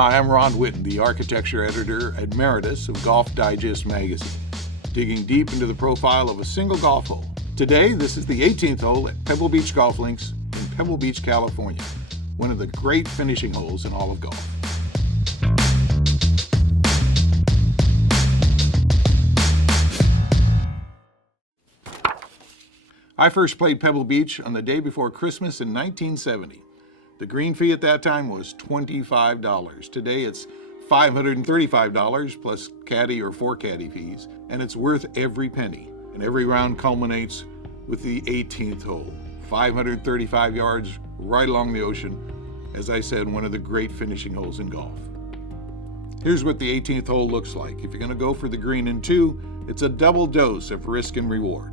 Hi, I'm Ron Whitten, the architecture editor emeritus of Golf Digest magazine, digging deep into the profile of a single golf hole. Today, this is the 18th hole at Pebble Beach Golf Links in Pebble Beach, California, one of the great finishing holes in all of golf. I first played Pebble Beach on the day before Christmas in 1970. The green fee at that time was $25. Today it's $535 plus caddy or 4 caddy fees, and it's worth every penny. And every round culminates with the 18th hole, 535 yards right along the ocean. As I said, one of the great finishing holes in golf. Here's what the 18th hole looks like. If you're going to go for the green in 2, it's a double dose of risk and reward.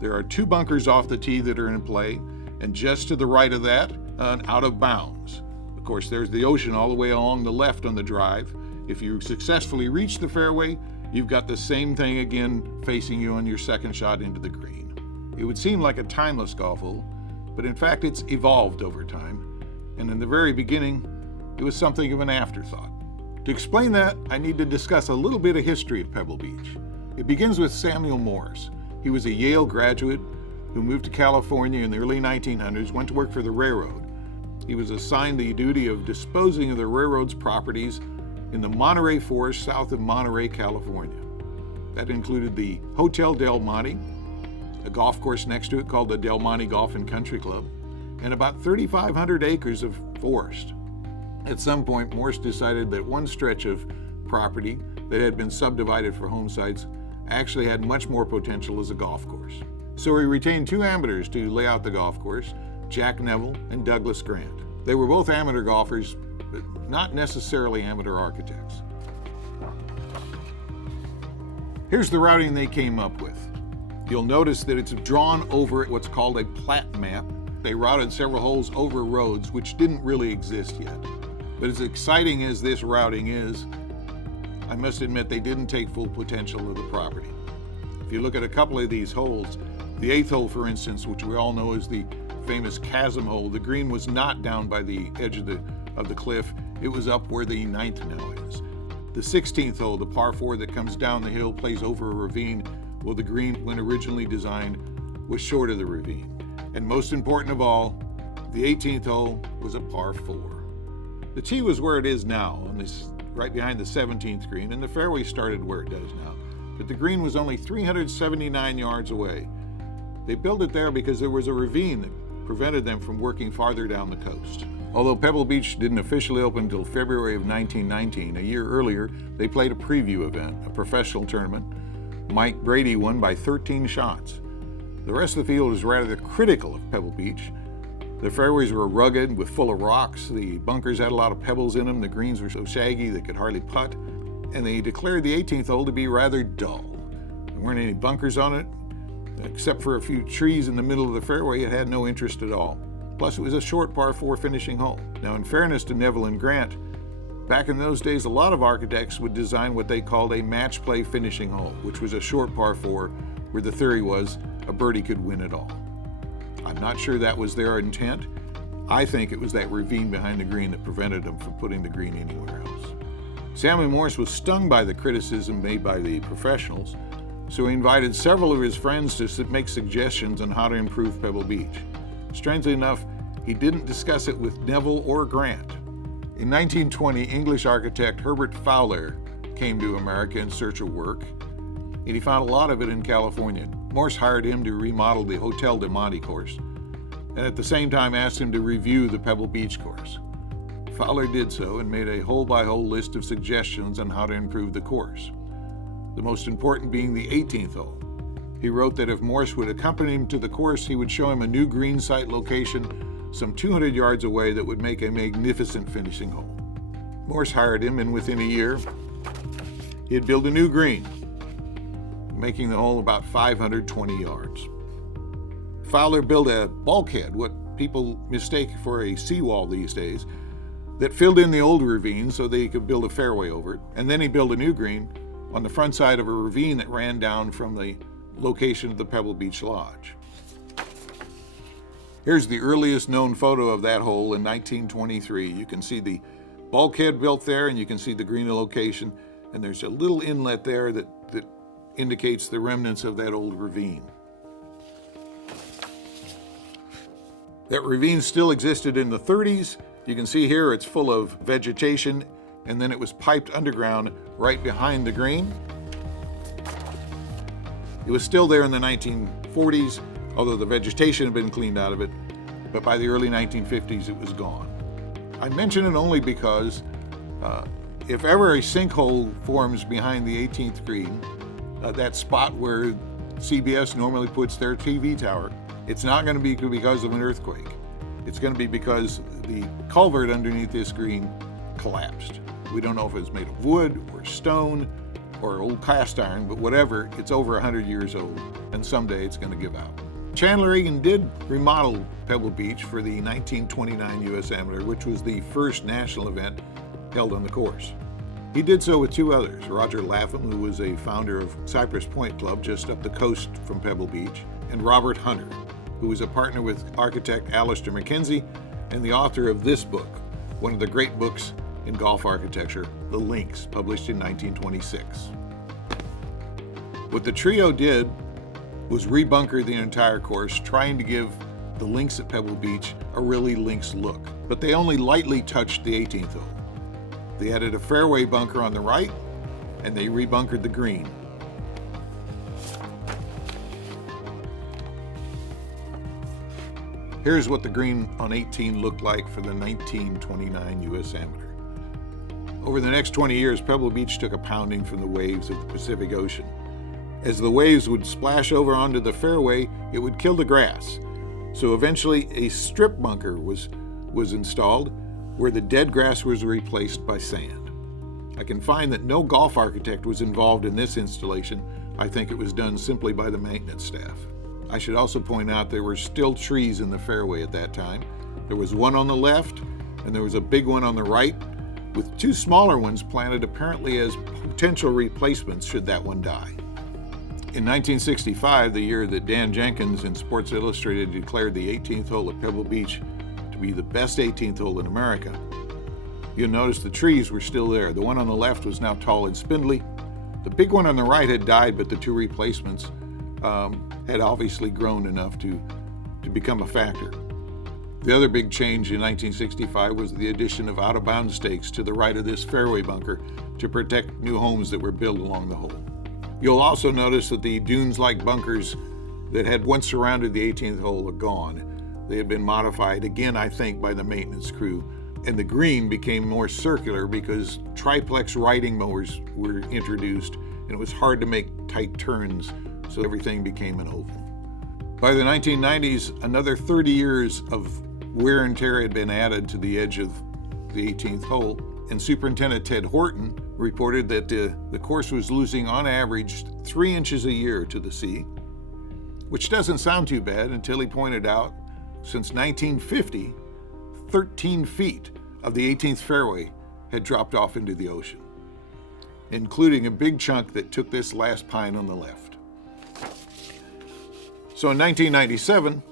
There are 2 bunkers off the tee that are in play, and just to the right of that, out of bounds. Of course, there's the ocean all the way along the left on the drive. If you successfully reach the fairway, you've got the same thing again facing you on your second shot into the green. It would seem like a timeless golf hole, but in fact it's evolved over time, and in the very beginning, it was something of an afterthought. To explain that, I need to discuss a little bit of history of Pebble Beach. It begins with Samuel Morse. He was a Yale graduate who moved to California in the early 1900s, went to work for the railroad. He was assigned the duty of disposing of the railroad's properties in the Monterey Forest south of Monterey, California. That included the Hotel Del Monte, a golf course next to it called the Del Monte Golf and Country Club, and about 3,500 acres of forest. At some point, Morse decided that one stretch of property that had been subdivided for home sites actually had much more potential as a golf course. So he retained 2 amateurs to lay out the golf course, Jack Neville and Douglas Grant. They were both amateur golfers, but not necessarily amateur architects. Here's the routing they came up with. You'll notice that it's drawn over what's called a plat map. They routed several holes over roads, which didn't really exist yet. But as exciting as this routing is, I must admit they didn't take full potential of the property. If you look at a couple of these holes, the 8th hole, for instance, which we all know is the famous chasm hole, the green was not down by the edge of the cliff. It was up where the 9th now is. The 16th hole, the par 4 that comes down the hill, plays over a ravine. Well, the green, when originally designed, was short of the ravine. And most important of all, the 18th hole was a par 4. The tee was where it is now, on this, right behind the 17th green, and the fairway started where it does now. But the green was only 379 yards away. They built it there because there was a ravine that prevented them from working farther down the coast. Although Pebble Beach didn't officially open until February of 1919, a year earlier, they played a preview event, a professional tournament. Mike Brady won by 13 shots. The rest of the field is rather critical of Pebble Beach. The fairways were rugged with full of rocks. The bunkers had a lot of pebbles in them. The greens were so shaggy they could hardly putt. And they declared the 18th hole to be rather dull. There weren't any bunkers on it. Except for a few trees in the middle of the fairway, it had no interest at all. Plus, it was a short par 4 finishing hole. Now, in fairness to Neville and Grant, back in those days, a lot of architects would design what they called a match play finishing hole, which was a short par 4 where the theory was a birdie could win it all. I'm not sure that was their intent. I think it was that ravine behind the green that prevented them from putting the green anywhere else. Samuel Morse was stung by the criticism made by the professionals, so he invited several of his friends to make suggestions on how to improve Pebble Beach. Strangely enough, he didn't discuss it with Neville or Grant. In 1920, English architect Herbert Fowler came to America in search of work, and he found a lot of it in California. Morse hired him to remodel the Hotel Del Monte course, and at the same time asked him to review the Pebble Beach course. Fowler did so and made a hole-by-hole list of suggestions on how to improve the course, the most important being the 18th hole. He wrote that if Morse would accompany him to the course, he would show him a new green site location some 200 yards away that would make a magnificent finishing hole. Morse hired him, and within a year, he'd build a new green, making the hole about 520 yards. Fowler built a bulkhead, what people mistake for a seawall these days, that filled in the old ravine so they could build a fairway over it, and then he built a new green on the front side of a ravine that ran down from the location of the Pebble Beach Lodge. Here's the earliest known photo of that hole in 1923. You can see the bulkhead built there, and you can see the green location, and there's a little inlet there that indicates the remnants of that old ravine. That ravine still existed in the 30s. You can see here it's full of vegetation, and then it was piped underground right behind the green. It was still there in the 1940s, although the vegetation had been cleaned out of it, but by the early 1950s it was gone. I mention it only because if ever a sinkhole forms behind the 18th green, that spot where CBS normally puts their TV tower, it's not going to be because of an earthquake. It's going to be because the culvert underneath this green collapsed. We don't know if it's made of wood or stone or old cast iron, but whatever, it's over 100 years old, and someday it's going to give out. Chandler Egan did remodel Pebble Beach for the 1929 U.S. Amateur, which was the first national event held on the course. He did so with two others, Roger Lapham, who was a founder of Cypress Point Club just up the coast from Pebble Beach, and Robert Hunter, who was a partner with architect Alistair McKenzie and the author of this book, one of the great books in golf architecture, The Links, published in 1926. What the trio did was rebunker the entire course, trying to give the links at Pebble Beach a really links look, but they only lightly touched the 18th hole. They added a fairway bunker on the right, and they rebunkered the green. Here's what the green on 18 looked like for the 1929 U.S. Amateur. Over the next 20 years, Pebble Beach took a pounding from the waves of the Pacific Ocean. As the waves would splash over onto the fairway, it would kill the grass. So eventually a strip bunker was installed where the dead grass was replaced by sand. I can find that no golf architect was involved in this installation. I think it was done simply by the maintenance staff. I should also point out there were still trees in the fairway at that time. There was one on the left, and there was a big one on the right, with two smaller ones planted apparently as potential replacements should that one die. In 1965, the year that Dan Jenkins in Sports Illustrated declared the 18th hole at Pebble Beach to be the best 18th hole in America, you'll notice the trees were still there. The one on the left was now tall and spindly. The big one on the right had died, but the two replacements had obviously grown enough to become a factor. The other big change in 1965 was the addition of out-of-bounds stakes to the right of this fairway bunker to protect new homes that were built along the hole. You'll also notice that the dunes-like bunkers that had once surrounded the 18th hole are gone. They had been modified again, I think, by the maintenance crew, and the green became more circular because triplex riding mowers were introduced, and it was hard to make tight turns, so everything became an oval. By the 1990s, another 30 years of wear and tear had been added to the edge of the 18th hole, and Superintendent Ted Horton reported that the course was losing on average 3 inches a year to the sea, which doesn't sound too bad until he pointed out since 1950, 13 feet of the 18th fairway had dropped off into the ocean, including a big chunk that took this last pine on the left. So in 1997,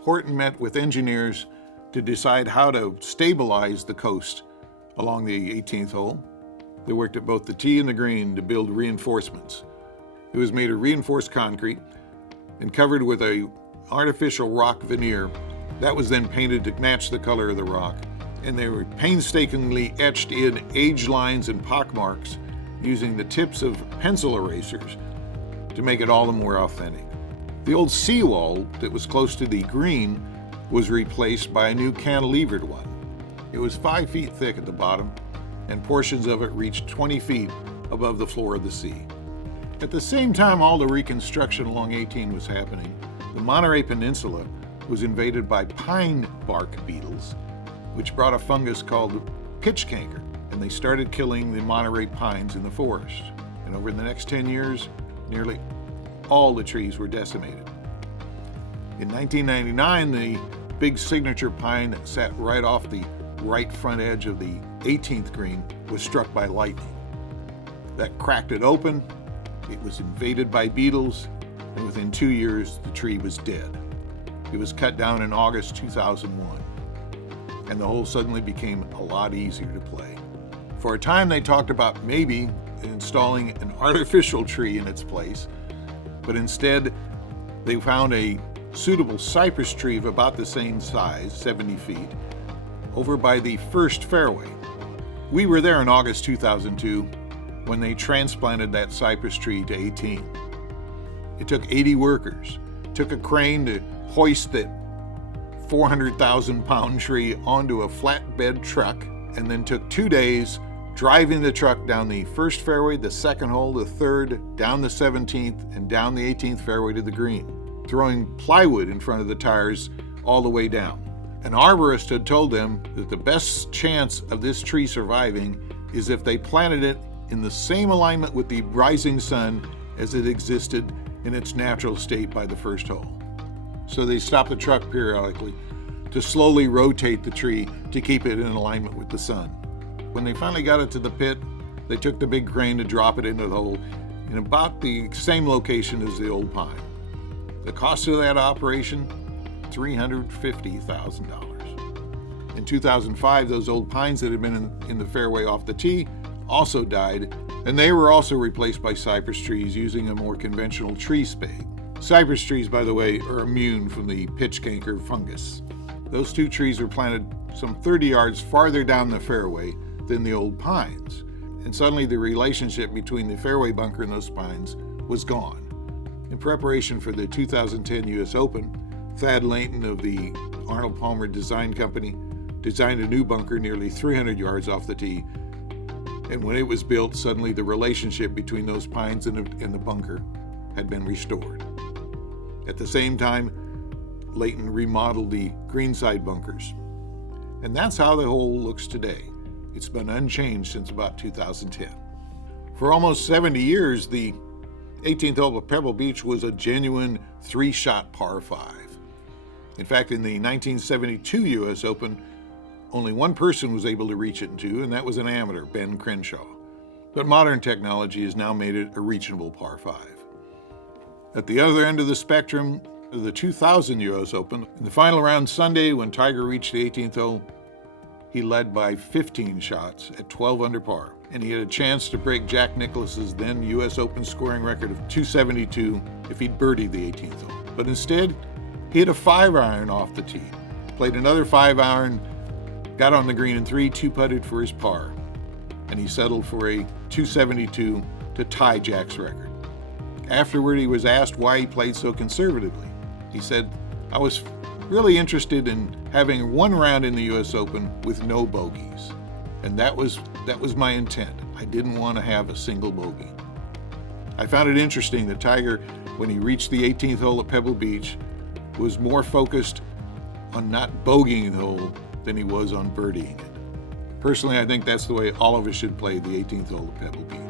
Horton met with engineers to decide how to stabilize the coast along the 18th hole. They worked at both the tee and the green to build reinforcements. It was made of reinforced concrete and covered with an artificial rock veneer. That was then painted to match the color of the rock, and they were painstakingly etched in age lines and pockmarks using the tips of pencil erasers to make it all the more authentic. The old seawall that was close to the green was replaced by a new cantilevered one. It was 5 feet thick at the bottom, and portions of it reached 20 feet above the floor of the sea. At the same time all the reconstruction along 18 was happening, the Monterey Peninsula was invaded by pine bark beetles, which brought a fungus called pitch canker, and they started killing the Monterey pines in the forest. And over the next 10 years, nearly all the trees were decimated. In 1999, the big signature pine that sat right off the right front edge of the 18th green was struck by lightning. That cracked it open, it was invaded by beetles, and within 2 years, the tree was dead. It was cut down in August 2001. and the hole suddenly became a lot easier to play. For a time, they talked about maybe installing an artificial tree in its place, but instead, they found a suitable cypress tree of about the same size, 70 feet, over by the first fairway. We were there in August 2002 when they transplanted that cypress tree to 18. It took 80 workers, took a crane to hoist that 400,000-pound tree onto a flatbed truck, and then took 2 days driving the truck down the first fairway, the second hole, the third, down the 17th, and down the 18th fairway to the green, throwing plywood in front of the tires all the way down. An arborist had told them that the best chance of this tree surviving is if they planted it in the same alignment with the rising sun as it existed in its natural state by the first hole. So they stopped the truck periodically to slowly rotate the tree to keep it in alignment with the sun. When they finally got it to the pit, they took the big crane to drop it into the hole in about the same location as the old pine. The cost of that operation, $350,000. In 2005, those old pines that had been in the fairway off the tee also died, and they were also replaced by cypress trees using a more conventional tree spade. Cypress trees, by the way, are immune from the pitch canker fungus. Those two trees were planted some 30 yards farther down the fairway than the old pines, and suddenly the relationship between the fairway bunker and those pines was gone. In preparation for the 2010 U.S. Open, Thad Layton of the Arnold Palmer Design Company designed a new bunker nearly 300 yards off the tee, and when it was built, suddenly the relationship between those pines and the bunker had been restored. At the same time, Layton remodeled the greenside bunkers, and that's how the hole looks today. It's been unchanged since about 2010. For almost 70 years, the 18th hole of Pebble Beach was a genuine three-shot par 5. In fact, in the 1972 U.S. Open, only one person was able to reach it in two, and that was an amateur, Ben Crenshaw. But modern technology has now made it a reachable par 5. At the other end of the spectrum, the 2000 U.S. Open, in the final round Sunday, when Tiger reached the 18th hole, he led by 15 shots at 12 under par, and he had a chance to break Jack Nicklaus's then U.S. Open scoring record of 272 if he'd birdied the 18th hole. But instead, he hit a 5-iron off the tee, played another 5-iron, got on the green in 3, 2-putted for his par, and he settled for a 272 to tie Jack's record. Afterward, he was asked why he played so conservatively. He said, "I was really interested in having one round in the U.S. Open with no bogeys. And that was my intent. I didn't want to have a single bogey." I found it interesting that Tiger, when he reached the 18th hole at Pebble Beach, was more focused on not bogeying the hole than he was on birdieing it. Personally, I think that's the way all of us should play the 18th hole at Pebble Beach.